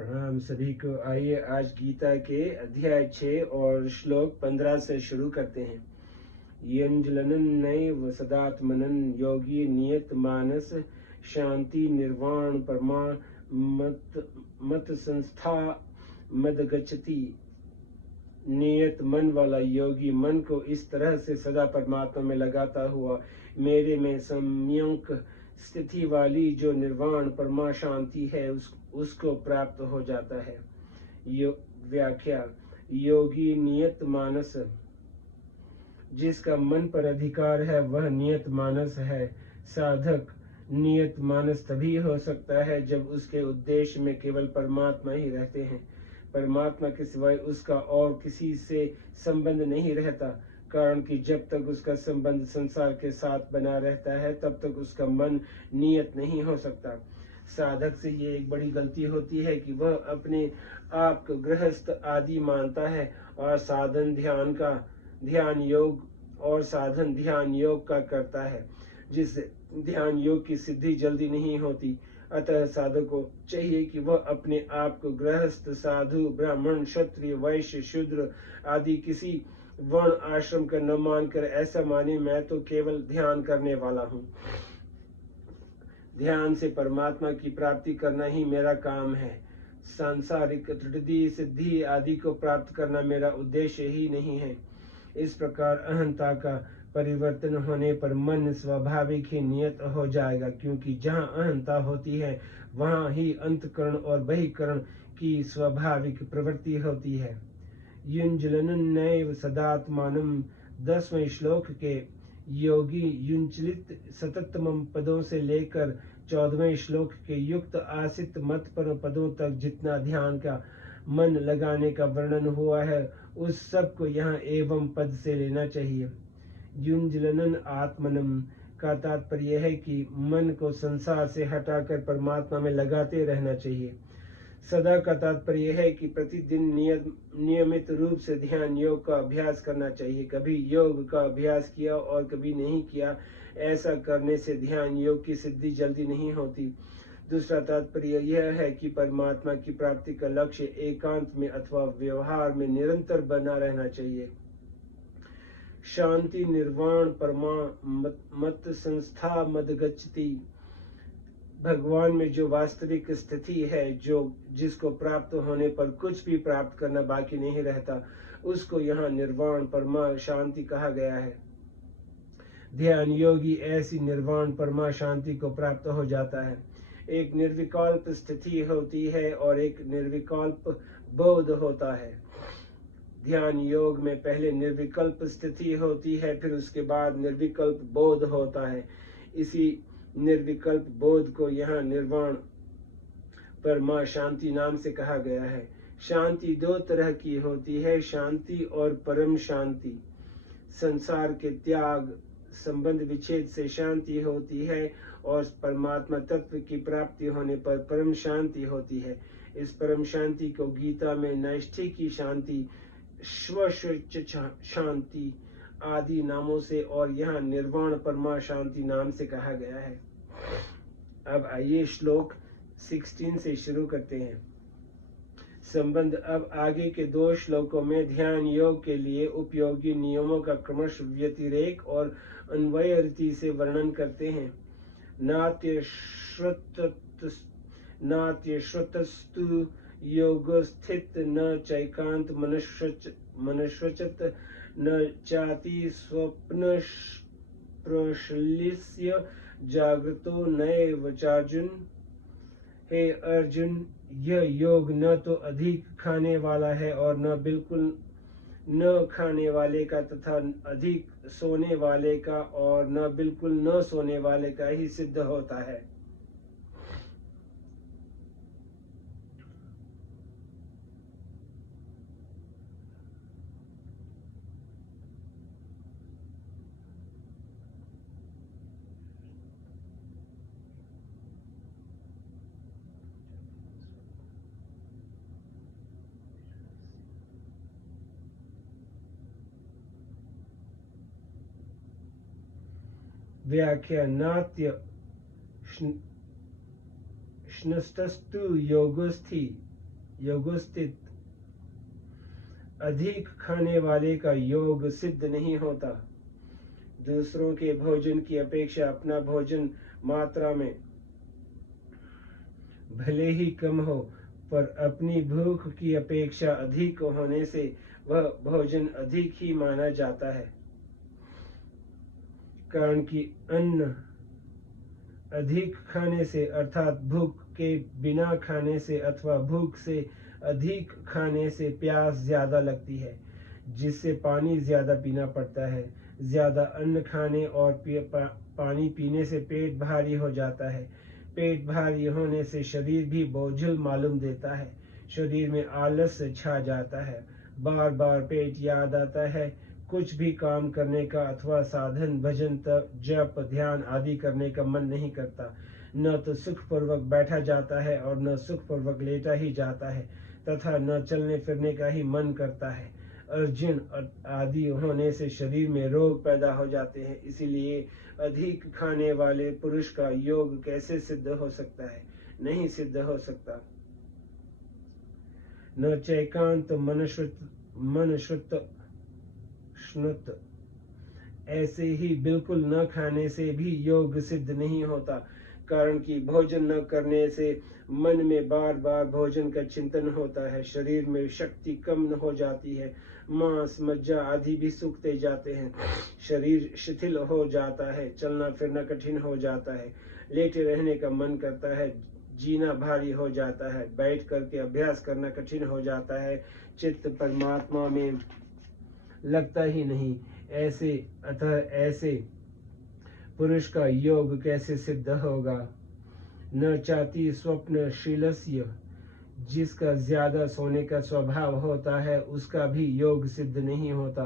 प्रणाम सभी को। आइए आज गीता के अध्याय 6 और श्लोक 15 से शुरू करते हैं। यंजलनन नैव सदात्मनन योगी नियत मानस शांति निर्वाण परमा मत संस्था मद गच्छति। नियत मन वाला योगी मन को इस तरह से सदा परमात्मा में लगाता हुआ मेरे में सम्यक स्थिति वाली जो निर्वाण परमा शांति है उसको प्राप्त हो जाता है। व्याख्या। योगी नियत मानस, जिसका मन पर अधिकार है वह नियत मानस है। साधक नियत मानस तभी हो सकता है जब उसके उद्देश्य में केवल परमात्मा ही रहते हैं। परमात्मा के सिवाय उसका और किसी से संबंध नहीं रहता, कारण कि जब तक उसका संबंध संसार के साथ बना रहता है तब तक उसका मन नियत नहीं हो सकता। साधक से ये एक बड़ी गलती होती है कि वह अपने आप को गृहस्थ आदि मानता है और साधन ध्यान योग का करता है, जिससे ध्यान योग की सिद्धि जल्दी नहीं होती। अतः साधक को चाहिए कि वह अपने आप को गृहस्थ, साधु, ब्राह्मण, क्षत्रिय, वैश्य, शूद्र आदि किसी वर्ण आश्रम का न मानकर ऐसा माने, मैं तो केवल ध्यान करने वाला हूँ। ध्यान से परमात्मा की प्राप्ति करना ही मेरा काम है। सांसारिक रिद्धि सिद्धि आदि को प्राप्त करना मेरा उद्देश्य ही नहीं है। इस प्रकार अहंता का परिवर्तन होने पर मन स्वाभाविक ही नियत हो जाएगा, क्योंकि जहाँ अहंता होती है वहाँ ही अंतकरण और बहिकरण की स्वाभाविक प्रवृत्ति होती है। युंजलनं नैव सदात्मानं 10वें श्लोक के योगी युंचलित सततम पदों से लेकर 14वें श्लोक के युक्त आसित मत पर पदों तक जितना ध्यान का मन लगाने का वर्णन हुआ है उस सब को यहाँ एवं पद से लेना चाहिए। युंजलनन आत्मनम का तात्पर्य है कि मन को संसार से हटाकर परमात्मा में लगाते रहना चाहिए। सदा का तात्पर्य है कि प्रतिदिन नियमित रूप से ध्यान योग का अभ्यास करना चाहिए। कभी योग का अभ्यास किया और कभी नहीं किया, ऐसा करने से ध्यान योग की सिद्धि जल्दी नहीं होती। दूसरा तात्पर्य यह है कि परमात्मा की प्राप्ति का लक्ष्य एकांत में अथवा व्यवहार में निरंतर बना रहना चाहिए। शांति निर्वाण परमा मत संस्था मद गच्छति। भगवान में जो वास्तविक स्थिति है, जिसको प्राप्त होने पर कुछ भी प्राप्त करना बाकी नहीं रहता, उसको यहाँ निर्वाण परमा शांति कहा गया है। ध्यान योगी ऐसी निर्वाण परमा शांति को प्राप्त हो जाता है। एक निर्विकल्प स्थिति होती है और एक निर्विकल्प बोध होता है। ध्यान योग में पहले निर्विकल्प स्थिति होती है, फिर उसके बाद निर्विकल्प बोध होता है। इसी निर्विकल्प बोध को यहाँ निर्वाण परमा शांति नाम से कहा गया है। शांति दो तरह की होती है, शांति और परम शांति। संसार के त्याग संबंध विच्छेद से शांति होती है और परमात्मा तत्व की प्राप्ति होने पर परम शांति होती है। इस परम शांति को गीता में नैष्ठिकी शांति, श्वश्च शांति आदि नामों से और यहाँ निर्वाण परमा शांति नाम से कहा गया है। अब आइए श्लोक 16 से शुरू करते हैं। संबंध अब आगे के 2 श्लोकों में ध्यान योग के लिए उपयोगी नियमों का क्रमश व्यतिरेक और अन्वय रीति से वर्णन करते हैं। नात्य श्रुतस्तु योग स्थित न चैकांत मनुष्यचत न चाति स्वप्न प्रश्लिष्य जागृतो नैव चार्जुन। हे अर्जुन, यह योग न तो अधिक खाने वाला है और न बिल्कुल न खाने वाले का तथा अधिक सोने वाले का और न बिल्कुल न सोने वाले का ही सिद्ध होता है। व्याख्या। नात्य स्नस्तस्तु योगस्थि योगस्थित अधिक खाने वाले का योग सिद्ध नहीं होता। दूसरों के भोजन की अपेक्षा अपना भोजन मात्रा में भले ही कम हो, पर अपनी भूख की अपेक्षा अधिक होने से वह भोजन अधिक ही माना जाता है। कारण कि अन्न अधिक खाने से अर्थात भूख के बिना खाने से अथवा भूख से अधिक खाने से प्यास ज्यादा लगती है, जिससे पानी ज्यादा पीना पड़ता है। ज्यादा अन्न खाने और पानी पीने से पेट भारी हो जाता है। पेट भारी होने से शरीर भी बोझिल मालूम देता है। शरीर में आलस छा जाता है। बार बार पेट याद आता है। कुछ भी काम करने का अथवा साधन भजन जप ध्यान आदि करने का मन नहीं करता। न तो सुखपूर्वक बैठा जाता है और न सुखपूर्वक लेटा ही जाता है, तथा न चलने फिरने का ही मन करता है। अर्जुन आदि होने से शरीर में रोग पैदा हो जाते हैं। इसीलिए अधिक खाने वाले पुरुष का योग कैसे सिद्ध हो सकता है? नहीं सिद्ध हो सकता। न चैकांत मन श्रुत स्नुत, ऐसे ही बिल्कुल न खाने से भी योग सिद्ध नहीं होता। कारण कि भोजन न करने से मन में बार बार भोजन का चिंतन होता है। शरीर में शक्ति कम हो जाती है। मांस मज्जा आदि भी सूखते जाते हैं। शरीर शिथिल हो जाता है। चलना फिरना कठिन हो जाता है। लेटे रहने का मन करता है। जीना भारी हो जाता है। बैठ करके अभ्यास करना कठिन हो जाता है। चित्त परमात्मा में लगता ही नहीं। ऐसे पुरुष का योग कैसे सिद्ध होगा? न चाहती स्वप्नशीलस्य, जिसका ज्यादा सोने का स्वभाव होता है उसका भी योग सिद्ध नहीं होता।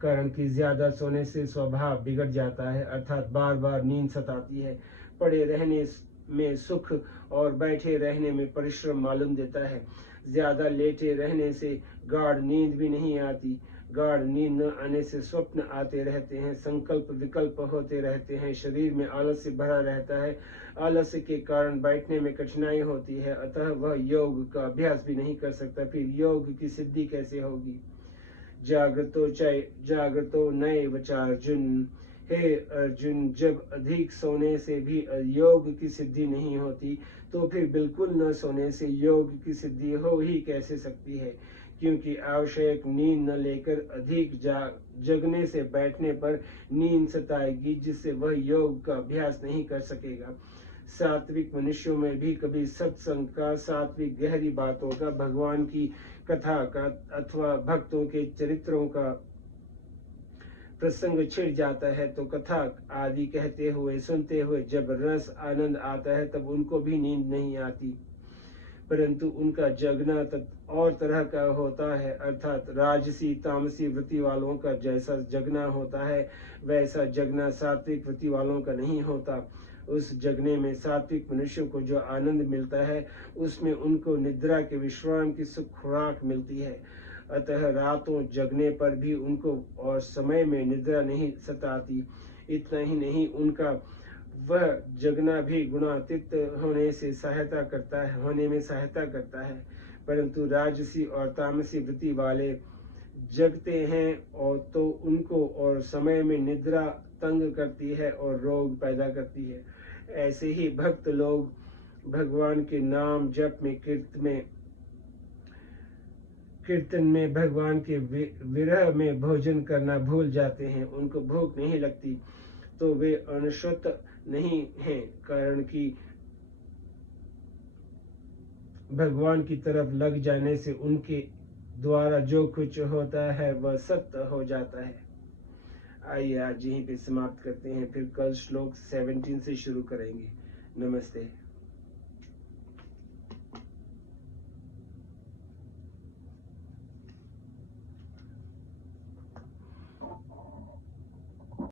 कारण कि ज्यादा सोने से स्वभाव बिगड़ जाता है, अर्थात बार बार नींद सताती है। पड़े रहने में सुख और बैठे रहने में परिश्रम मालूम देता है। ज्यादा लेटे रहने से गाढ़ नींद भी नहीं आती। गाढ़ नींद न आने से स्वप्न आते रहते हैं। संकल्प विकल्प होते रहते हैं। शरीर में आलस्य भरा रहता है। आलस्य के कारण बैठने में कठिनाई होती है। अतः वह योग का अभ्यास भी नहीं कर सकता। फिर योग की सिद्धि कैसे होगी? जागृतो नैव चार्जुन, हे अर्जुन, जब अधिक सोने से भी योग की सिद्धि नहीं होती, तो फिर बिल्कुल न सोने से योग की सिद्धि हो ही कैसे सकती है? क्योंकि आवश्यक नींद न लेकर अधिक जगने से बैठने पर नींद सताएगी, जिससे वह योग का अभ्यास नहीं कर सकेगा। सात्विक मनुष्यों में भी कभी सत्संग का, सात्विक गहरी बातों का, भगवान की कथा का अथवा भक्तों के चरित्रों का प्रसंग छिड़ जाता है तो कथा आदि कहते हुए सुनते हुए जब रस आनंद आता है तब उनको भी नींद नहीं आती। परंतु उनका जगना और तरह का होता है, अर्थात राजसी तामसी वृत्ति वालों का जैसा जगना होता है वैसा जगना सात्विक वृत्ति वालों का नहीं होता। उस जगने में सात्विक मनुष्यों को जो आनंद मिलता है उसमें उनको निद्रा के विश्राम की सुख खुराक मिलती है। अतः रातों जगने पर भी उनको और समय में निद्रा नहीं सताती। इतना ही नहीं, उनका वह जगना भी गुणातीत होने से सहायता करता है। परंतु राजसी और तामसी वृत्ति वाले जगते हैं और तो उनको और समय में निद्रा तंग करती है और रोग पैदा करती है। ऐसे ही भक्त लोग भगवान के नाम जप में कीर्तन में भगवान के विरह में भोजन करना भूल जाते हैं। उनको भूख नहीं लगती तो वे अनुश्रुत नहीं हैं। कारण कि भगवान की तरफ लग जाने से उनके द्वारा जो कुछ होता है वह सत्य हो जाता है। आइए आज यहीं पे समाप्त करते हैं, फिर कल श्लोक 17 से शुरू करेंगे। नमस्ते।